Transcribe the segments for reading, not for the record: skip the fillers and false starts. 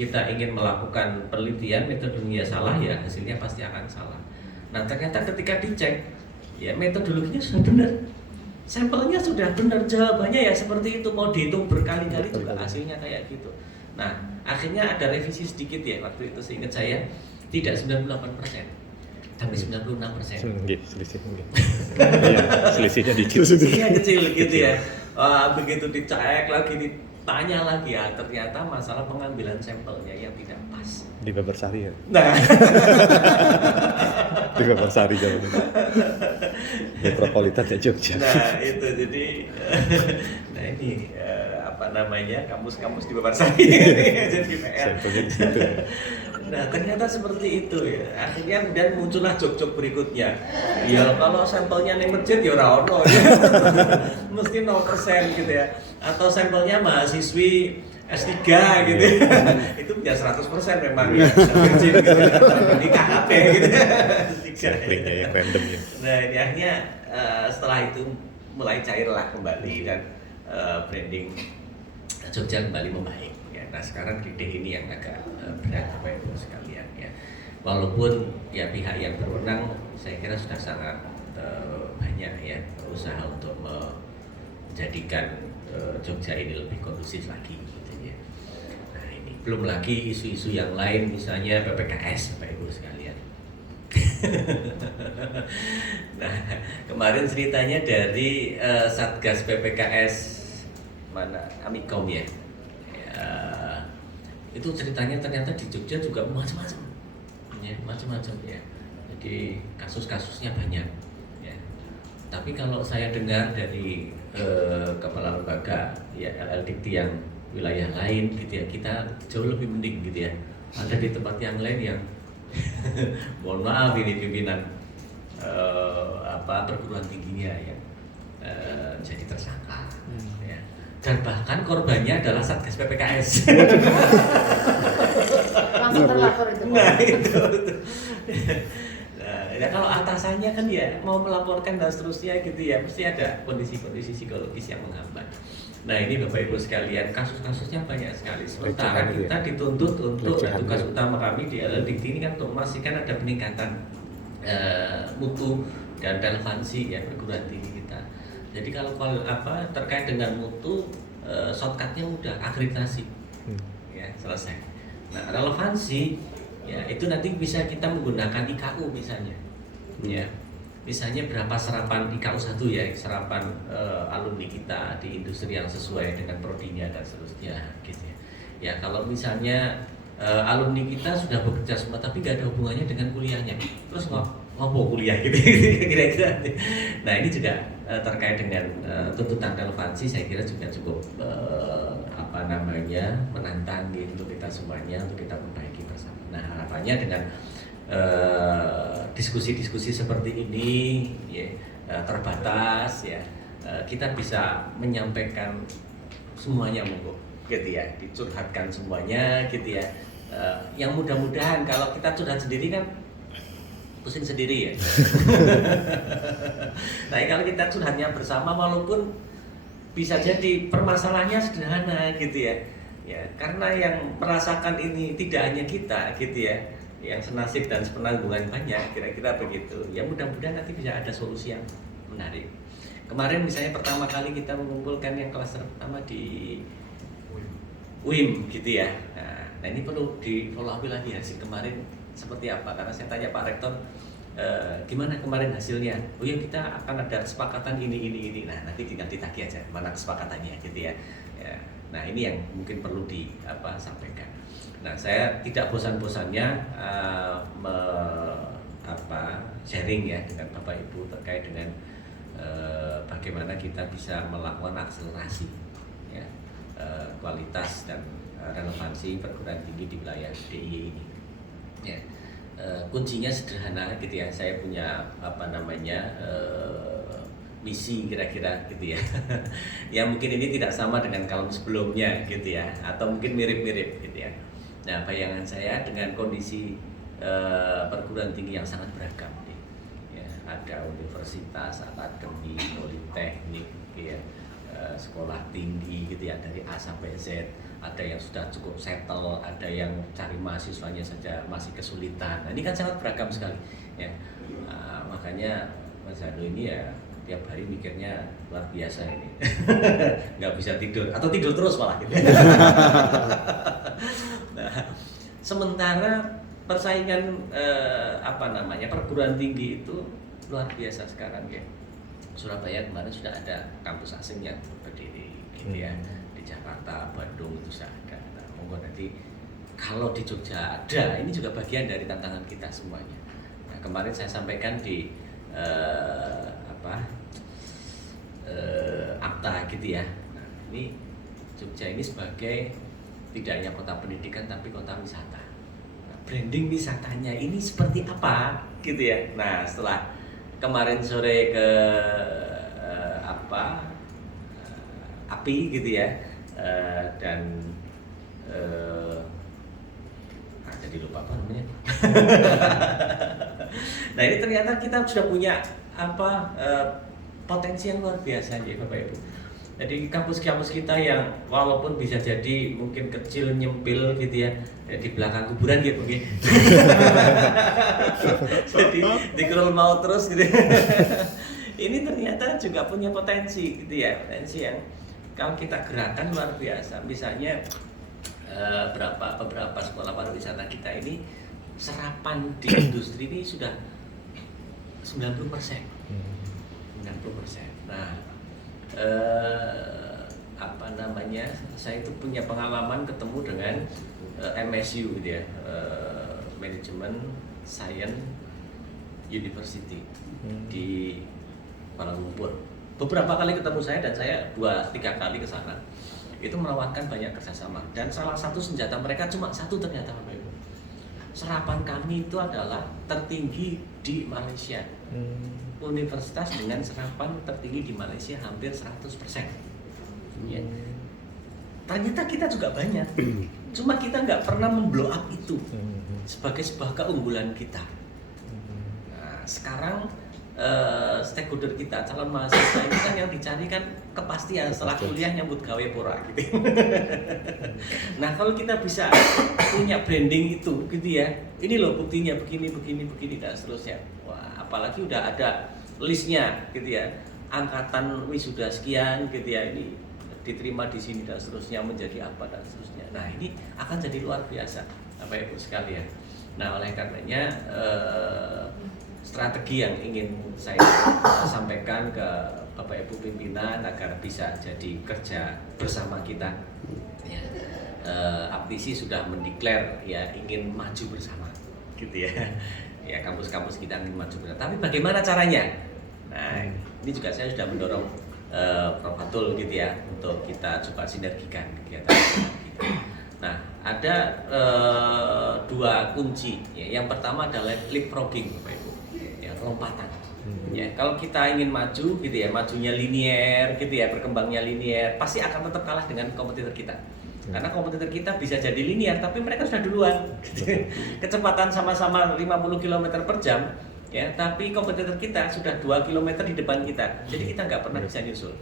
kita ingin melakukan penelitian metodologinya salah, ya hasilnya pasti akan salah. Nah ternyata ketika dicek, ya metodologinya sudah benar, sampelnya sudah benar, jawabannya ya seperti itu, mau dihitung berkali-kali juga hasilnya kayak gitu. Nah akhirnya ada revisi sedikit ya, waktu itu seingat saya tidak 98%, tapi 96%. Selisihnya dikit. Selisihnya kecil gitu ya. Begitu dicek lagi, ditanya lagi, ya ternyata masalah pengambilan sampelnya yang tidak pas. Di Babarsari ya? Nah. Di Babarsari Jawa Tengah. Metropolitan ya Jogja. Nah itu jadi, nah ini kampus-kampus di Babarsari jadi PR. Sampelnya di situ. Nah ternyata seperti itu ya. Akhirnya kemudian muncullah jok-jok berikutnya. Ya kalau sampelnya ning masjid ya ora ono ya. Mesti 0% gitu ya. Atau sampelnya mahasiswi S3 gitu ya. Itu ya 100% memang ya. Masjid gitu ya. Di KKP gitu ya. Samplingnya yang random ya. Nah ini akhirnya setelah itu mulai cairlah kembali dan branding Jogja kembali membaik. Nah sekarang ide ini yang agak berat Bapak Ibu sekalian ya. Walaupun ya pihak yang berwenang saya kira sudah sangat banyak ya berusaha untuk menjadikan Jogja ini lebih kondusif lagi gitu ya. Nah ini belum lagi isu-isu yang lain, misalnya PPKS Bapak Ibu sekalian. Nah kemarin ceritanya dari Satgas PPKS mana Amikom ya. Itu ceritanya ternyata di Jogja juga macam-macam ya. Jadi kasus-kasusnya banyak ya. Tapi kalau saya dengar dari kepala lembaga ya LLDikti yang wilayah lain gitu ya, kita jauh lebih mending gitu ya. Ada di tempat yang lain yang mohon maaf ini pimpinan perguruan tingginya ya jadi tersangka ya. Dan bahkan korbannya adalah Satgas PPKS. Langsung terlapor itu. Nah itu. Nah, ya kalau atasannya kan ya mau melaporkan dan seterusnya gitu ya, mesti ada kondisi-kondisi psikologis yang menghambat. Nah ini Bapak Ibu sekalian, kasus-kasusnya banyak sekali. Sementara kita dituntut untuk tugas utama kami di LLDikti ini kan untuk memastikan ada peningkatan mutu dan relevansi ya perguruan tinggi kita. Jadi kalau terkait dengan mutu, shortcutnya mudah, akreditasi, ya selesai. Nah relevansi, ya itu nanti bisa kita menggunakan IKU misalnya, ya misalnya berapa serapan IKU 1 ya, serapan alumni kita di industri yang sesuai dengan prodinya dan seterusnya, gitu ya. Ya kalau misalnya alumni kita sudah bekerja semua tapi nggak ada hubungannya dengan kuliahnya, terus ngopo kuliah gitu kira-kira. Nah ini juga terkait dengan tuntutan relevansi, saya kira juga cukup menantang untuk kita semuanya untuk kita perbaiki bersama. Nah harapannya dengan diskusi-diskusi seperti ini ya, terbatas ya, kita bisa menyampaikan semuanya monggo gitu ya, dicurhatkan semuanya gitu ya. Yang mudah-mudahan kalau kita curhat sendiri kan pusing sendiri ya. Nah kalau kita curhatnya bersama, walaupun bisa jadi permasalahannya sederhana gitu ya. Ya karena yang merasakan ini tidak hanya kita gitu ya, yang senasib dan sepenanggungan banyak, kira-kira begitu. Ya mudah-mudahan nanti bisa ada solusi yang menarik. Kemarin misalnya pertama kali kita mengumpulkan yang klaster pertama di UIM gitu ya. Nah ini perlu di follow up lagi hasil kemarin seperti apa, karena saya tanya Pak Rektor gimana kemarin hasilnya. Oh ya kita akan ada kesepakatan ini. Nah nanti tinggal ditagih aja mana kesepakatannya gitu ya. Nah ini yang mungkin perlu disampaikan. Nah saya tidak bosan-bosannya sharing ya dengan Bapak Ibu terkait dengan bagaimana kita bisa melakukan akselerasi ya, kualitas dan relevansi perguruan tinggi di wilayah DIY ini. Ya, kuncinya sederhana gitu ya. Saya punya misi kira-kira gitu ya. Ya mungkin ini tidak sama dengan kalau sebelumnya gitu ya, atau mungkin mirip-mirip gitu ya. Nah bayangan saya dengan kondisi perguruan tinggi yang sangat beragam nih. Ya, ada universitas, akademi, politeknik gitu ya, sekolah tinggi gitu ya, dari A sampai Z, ada yang sudah cukup settle, ada yang cari mahasiswanya saja masih kesulitan. Nah, ini kan sangat beragam sekali ya. Makanya Mas Hanu ini ya tiap hari mikirnya luar biasa ini. Nggak bisa tidur atau tidur terus malah gitu. Nah, sementara persaingan perguruan tinggi itu luar biasa sekarang ya. Surabaya kemarin sudah ada kampus asing yang berdiri gitu ya. Di Jakarta, Bandung itu sudah ada. Nah, monggo nanti kalau di Jogja ada, ini juga bagian dari tantangan kita semuanya. Nah, kemarin saya sampaikan di APTA gitu ya. Nah, ini Jogja ini sebagai tidak hanya kota pendidikan tapi kota wisata. Nah, branding wisatanya ini seperti apa gitu ya. Nah, setelah kemarin sore ke API gitu ya, dan jadi lupa apa namanya. Nah, ini ternyata kita sudah punya potensi yang luar biasa ya Bapak Ibu. Jadi kampus-kampus kita yang walaupun bisa jadi mungkin kecil nyempil gitu ya, di belakang kuburan gitu mungkin. Jadi dikerul mau terus gitu. Ini ternyata juga punya potensi gitu ya, potensi yang kalau kita gerakan luar biasa. Misalnya beberapa sekolah pariwisata kita ini serapan di industri ini sudah 90%. 90%. Nah, saya itu punya pengalaman ketemu dengan MSU gitu ya, Management Science University di Kuala Lumpur. Beberapa kali ketemu saya dan saya 2-3 kali ke sana. Itu menawarkan banyak kerjasama dan salah satu senjata mereka cuma satu ternyata Bapak Ibu. Serapan kami itu adalah tertinggi di Malaysia. Universitas dengan serapan tertinggi di Malaysia hampir 100%. Ya. Ternyata kita juga banyak. Cuma kita nggak pernah memblow up itu sebagai sebuah keunggulan kita. Nah, sekarang stakeholder kita, calon mahasiswa ini kan yang dicari kan kepastian setelah kuliah nyambut gawe pora gitu. Nah, kalau kita bisa punya branding itu gitu ya, ini loh buktinya begini dan seterusnya. Wah, apalagi udah ada listnya gitu ya, angkatan wisuda sekian gitu ya, ini diterima di sini dan seterusnya, menjadi apa dan seterusnya. Nah, ini akan jadi luar biasa Bapak Ibu sekalian. Nah, oleh karenanya strategi yang ingin saya sampaikan ke Bapak Ibu pimpinan agar bisa jadi kerja bersama kita. Ya, Aptisi sudah mendeklar ya ingin maju bersama, gitu ya. Ya, kampus-kampus kita ingin maju bersama. Tapi bagaimana caranya? Nah, ini juga saya sudah mendorong Prof. Fatul gitu ya untuk kita coba sinergikan kegiatan kita. Nah, ada 2 kunci. Ya. Yang pertama adalah leapfrogging, Bapak Ibu. Ya, lompatan. Ya, kalau kita ingin maju gitu ya, majunya linear gitu ya, berkembangnya linear, pasti akan tetap kalah dengan kompetitor kita. Karena kompetitor kita bisa jadi linear, tapi mereka sudah duluan. Kecepatan sama-sama 50 km per jam, ya, tapi kompetitor kita sudah 2 km di depan kita. Jadi kita nggak pernah bisa nyusul.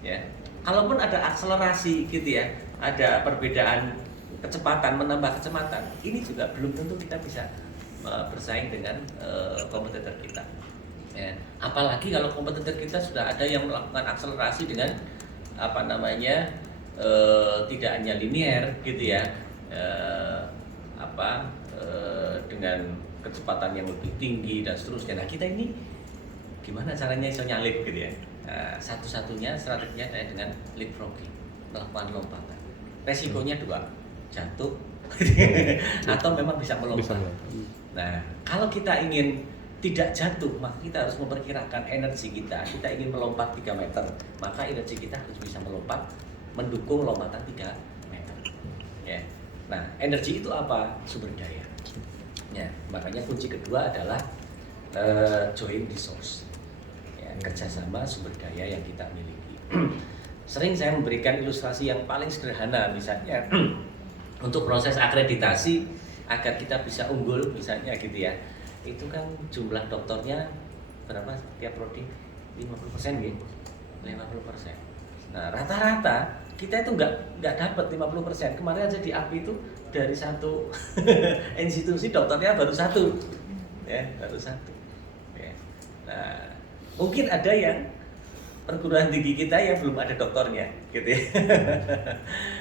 Ya, kalaupun ada akselerasi gitu ya, ada perbedaan kecepatan, menambah kecepatan, ini juga belum tentu kita bisa bersaing dengan kompetitor kita. Ya, apalagi kalau kompetitor kita sudah ada yang melakukan akselerasi dengan tidak hanya linear gitu ya, dengan kecepatan yang lebih tinggi dan seterusnya. Nah, kita ini gimana caranya bisa nyalip gitu ya? Satu-satunya strateginya adalah dengan leapfrogging, melakukan lompatan. Resikonya 2, jatuh atau memang bisa melompat. Nah, kalau kita ingin tidak jatuh, maka kita harus memperkirakan energi kita. Kita ingin melompat 3 meter, maka energi kita harus bisa melompat mendukung lompatan 3 meter. Ya. Nah, energi itu apa? Sumber daya. Ya, makanya kunci kedua adalah joint resource. Ya, kerjasama sumber daya yang kita miliki. Sering saya memberikan ilustrasi yang paling sederhana, misalnya untuk proses akreditasi agar kita bisa unggul, misalnya gitu ya. Itu kan jumlah dokternya berapa tiap prodi? 50% gitu. 50%. Nah, rata-rata kita itu nggak dapat 50%. Kemarin aja di API itu dari satu institusi dokternya baru satu, ya baru satu. Ya. Nah, mungkin ada yang perguruan tinggi kita yang belum ada doktornya, gitu ya.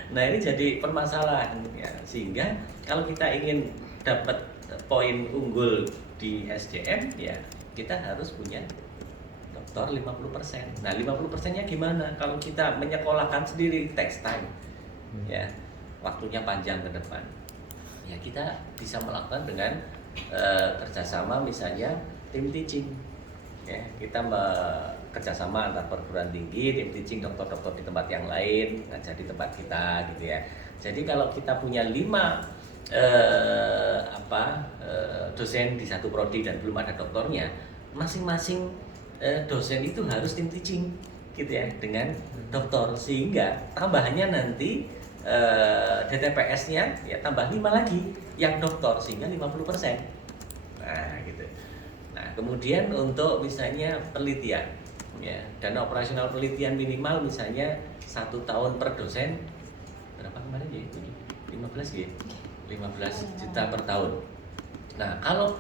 Nah ini jadi permasalahan, ya. Sehingga kalau kita ingin dapat poin unggul di SDM, ya kita harus punya doktor 50%. Nah 50%-nya gimana? Kalau kita menyekolahkan sendiri, takes time, ya waktunya panjang ke depan. Ya kita bisa melakukan dengan kerjasama misalnya tim teaching. Ya, kita kerjasama antar perguruan tinggi, tim teaching, dokter-dokter di tempat yang lain ngajar di tempat kita, gitu ya. Jadi kalau kita punya 5 dosen di satu prodi dan belum ada doktornya, masing-masing dosen itu harus tim teaching, gitu ya, dengan dokter, sehingga tambahannya nanti DTPS-nya ya tambah 5 lagi yang dokter, sehingga 50%. Nah, gitu. Nah, kemudian untuk misalnya penelitian, ya, dana operasional penelitian minimal misalnya 1 tahun per dosen berapa kemarin ya? 15 ya? 15 juta per tahun. Nah, kalau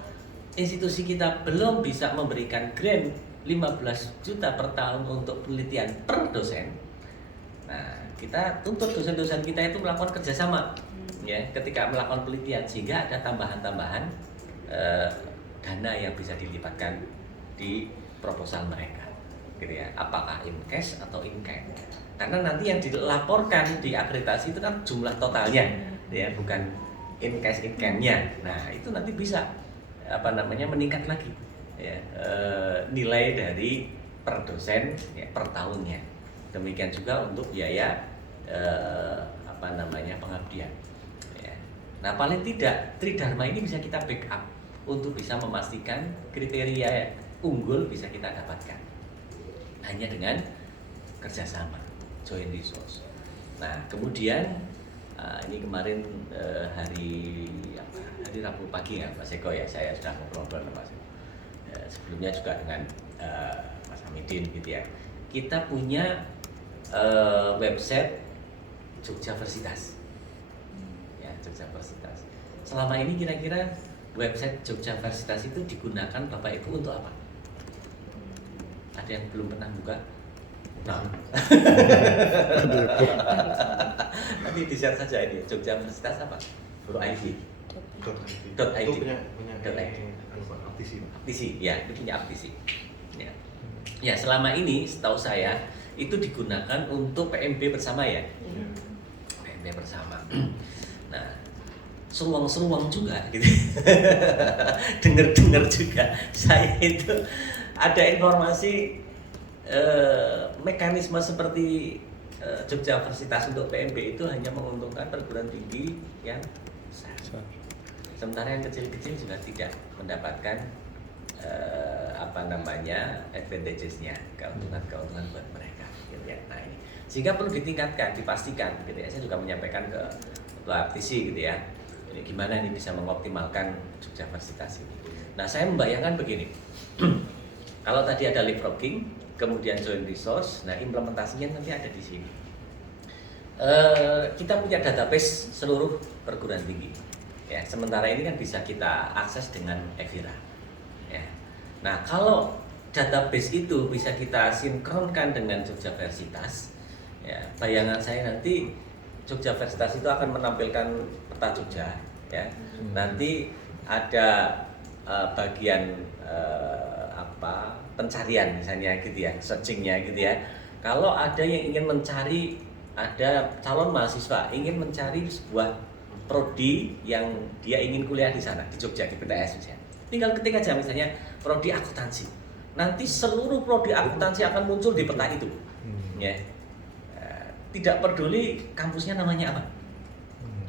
institusi kita belum bisa memberikan grant 15 juta per tahun untuk penelitian per dosen, nah kita tuntut dosen-dosen kita itu melakukan kerjasama, ya, ketika melakukan penelitian, sehingga ada tambahan-tambahan dana yang bisa dilibatkan di proposal mereka, gitu ya. Apakah in cash atau in kind? Karena nanti yang dilaporkan di akreditasi itu kan jumlah totalnya, ya, bukan in cash in kind-nya. Nah itu nanti bisa meningkat lagi, ya, nilai dari per dosen, ya, per tahunnya. Demikian juga untuk biaya pengabdian. Ya. Nah paling tidak Tridharma ini bisa kita backup untuk bisa memastikan kriteria unggul bisa kita dapatkan hanya dengan kerjasama, joint resource. Nah kemudian ini kemarin hari Rabu pagi ya Mas Eko, ya, saya sudah ngobrol dengan Mas Eko. Sebelumnya juga dengan Mas Hamidin, gitu ya. Kita punya website Jogjaversitas, ya, Jogjaversitas. Selama ini kira-kira website Jogjaversitas itu digunakan Bapak Ibu untuk apa? Ada yang belum pernah buka? Nah. Nanti di-share saja ini Jogjaversitas apa? .id. Itu punya Aptisi, ya, itu punya Aptisi. Ya. Ya, selama ini setahu saya itu digunakan untuk PMB bersama, ya. PMB bersama. Nah, seruang-seruang juga gitu. Dengar-dengar juga saya itu ada informasi mekanisme seperti Jogjaversitas untuk PMB itu hanya menguntungkan perguruan tinggi yang besar. Sementara yang kecil-kecil juga tidak mendapatkan advantages-nya, keuntungan buat mereka, gitu ya. Nah ini sehingga perlu ditingkatkan, dipastikan, gitu ya. Saya juga menyampaikan ke Ketua Aptisi, gitu ya. Ini gimana ini bisa mengoptimalkan Jogjaversitas ini. Nah saya membayangkan begini, kalau tadi ada leapfrogging, kemudian joint resource, nah implementasinya nanti ada di sini. Kita punya database seluruh perguruan tinggi, ya. Sementara ini kan bisa kita akses dengan Evira, ya. Nah kalau database itu bisa kita sinkronkan dengan Jogjaversitas, ya, bayangan saya nanti Jogjaversitas itu akan menampilkan peta Jogja, ya. Nanti ada bagian pencarian misalnya, gitu ya, searchingnya, gitu ya. Kalau ada yang ingin mencari, ada calon mahasiswa ingin mencari sebuah prodi yang dia ingin kuliah di sana, di Jogja, di PTS misalnya, tinggal ketik aja misalnya prodi akuntansi, nanti seluruh prodi akuntansi akan muncul di peta itu, ya. Tidak peduli kampusnya namanya apa,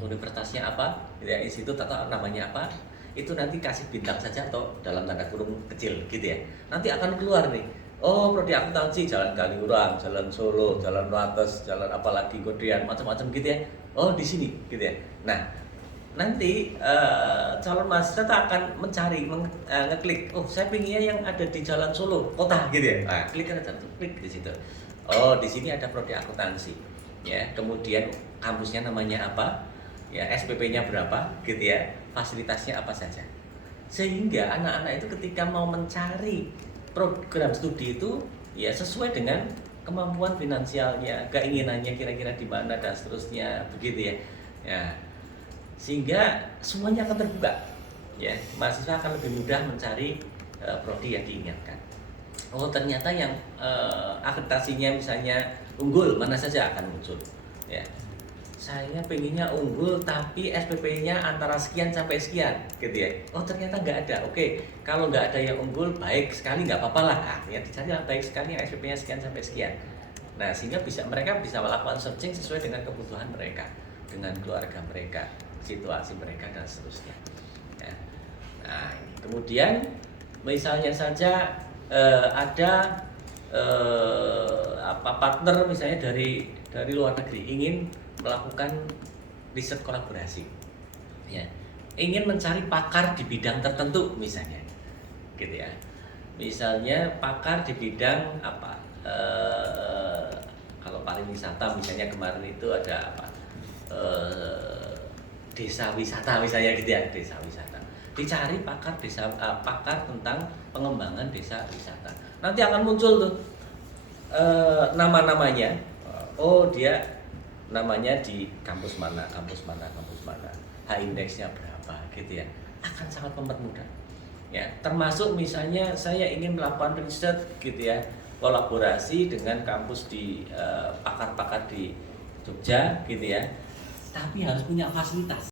universitasnya apa, ya, institut atau namanya apa, itu nanti kasih bintang saja atau dalam tanda kurung kecil, gitu ya. Nanti akan keluar nih, oh prodi akuntansi Jalan Kaliurang, Jalan Solo, Jalan Wates, Jalan apalagi Godean, macam-macam, gitu ya. Oh di sini, gitu ya. Nah nanti calon mahasiswa akan mencari, ngeklik, oh saya pinginnya yang ada di Jalan Solo kota, gitu ya. Nah klik aja, klik di situ. Oh di sini ada prodi akuntansi. ya, kemudian kampusnya namanya apa, ya SPP-nya berapa, gitu ya, fasilitasnya apa saja. Sehingga anak-anak itu ketika mau mencari program studi itu ya sesuai dengan kemampuan finansialnya, keinginannya kira-kira di mana dan seterusnya, begitu ya. Ya. Sehingga semuanya akan terbuka. Ya, mahasiswa akan lebih mudah mencari prodi yang diinginkan. Oh, ternyata yang akreditasinya misalnya unggul, mana saja akan muncul. Ya. Saya pengennya unggul tapi SPP-nya antara sekian sampai sekian, gitu ya. Oh, ternyata nggak ada. Oke, kalau nggak ada yang unggul, baik sekali nggak apa-apa lah. Ya dicari yang baik sekali yang SPP-nya sekian sampai sekian. Nah, sehingga mereka bisa melakukan searching sesuai dengan kebutuhan mereka, dengan keluarga mereka, situasi mereka dan seterusnya. Ya. Nah, kemudian misalnya saja ada partner misalnya dari luar negeri ingin melakukan riset kolaborasi, ya, ingin mencari pakar di bidang tertentu misalnya, gitu ya. Misalnya pakar di bidang apa? Kalau pariwisata misalnya kemarin itu ada apa? Desa wisata misalnya, gitu ya, desa wisata. Dicari pakar tentang pengembangan desa wisata. Nanti akan muncul tuh nama-namanya. Oh, dia namanya di kampus mana, H-index-nya berapa, gitu ya. Akan sangat mempermudah. Ya, termasuk misalnya saya ingin melakukan riset, gitu ya, kolaborasi dengan kampus di pakar-pakar di Jogja, gitu ya. Tapi harus punya fasilitas.